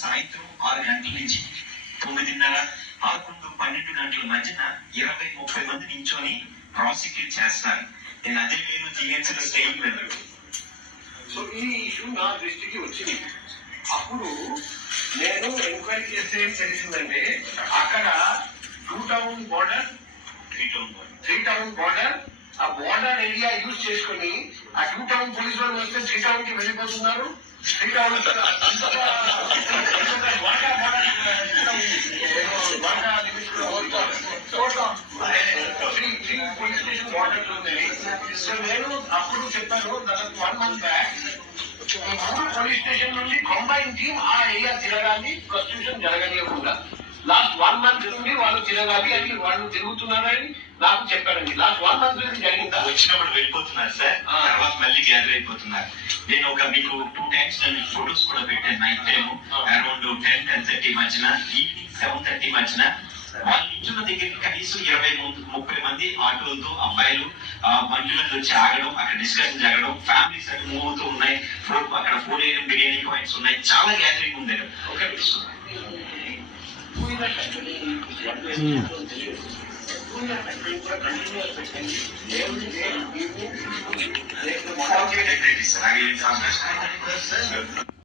సాయంత్రం 6 గంటల నుంచి 9:30, 11, 12 గంటల మధ్యన 20-30 మంది నించొని ప్రాసిక్యూట్ చేస్తారు. నేను అదే మీరు జీఎంసీలో స్టేయింగ్ వెళ్ళరు. సో ఈ ఇష్యూ నా దృష్టికి వచ్చింది. అప్పుడు నేను ఎంక్వైరీ చేస్తే ఏం తెలిసిందంటే అక్కడ 2 టౌన్ బోర్డర్, 3 టౌన్ బోర్డర్, ఆ బోర్డర్ ఏరియా యూజ్ చేసుకుని ఆ 2 టౌన్ పోలీసు వాళ్ళు వస్తే 3 టౌన్ కి వెళ్ళిపోతున్నారు. 3 టౌన్ పోలీస్ స్టేషన్ బోర్డర్ ఉంది. సో నేను అప్పుడు చెప్పాను దాదాపు 1 month బ్యాక్ ఈ 3 పోలీస్ స్టేషన్ నుండి కంబైన్ టీమ్ ఆ ఏరియా తిరగాలి, ప్రొస్టిట్యూషన్ జరగలేకుండా. లాస్ట్ 1 month నుండి వాళ్ళు తిరగాలి అని వాళ్ళు తిరుగుతున్నారని నాకు చెప్పారండి. లాస్ట్ 1 month నుండి జరిగిందా? వచ్చినప్పుడు వెళ్ళిపోతున్నారు సార్, తర్వాత మళ్ళీ గ్యాదర్ అయిపోతున్నారు. నేను మీకు 2 times నేను ఫొటోస్ కూడా పెట్టాను. నైట్ టైం అరౌండ్ 10-10:30 మధ్యన, ఈవినింగ్ 7:30 మధ్యన వాళ్ళ ఇంట్లో దగ్గరికి కనీసం 20-30 మంది ఆటోలతో అబ్బాయిలు బండ్లలో వచ్చి ఆగడం, అక్కడ డిస్కషన్ జరగడం, ఫ్యామిలీస్ అక్కడ మూవ్ అవుతూ ఉన్నాయి. అక్కడ 4 AM బిర్యానీ పాయింట్స్ ఉన్నాయి, చాలా గ్యాదరింగ్ ఉంది. ఓకే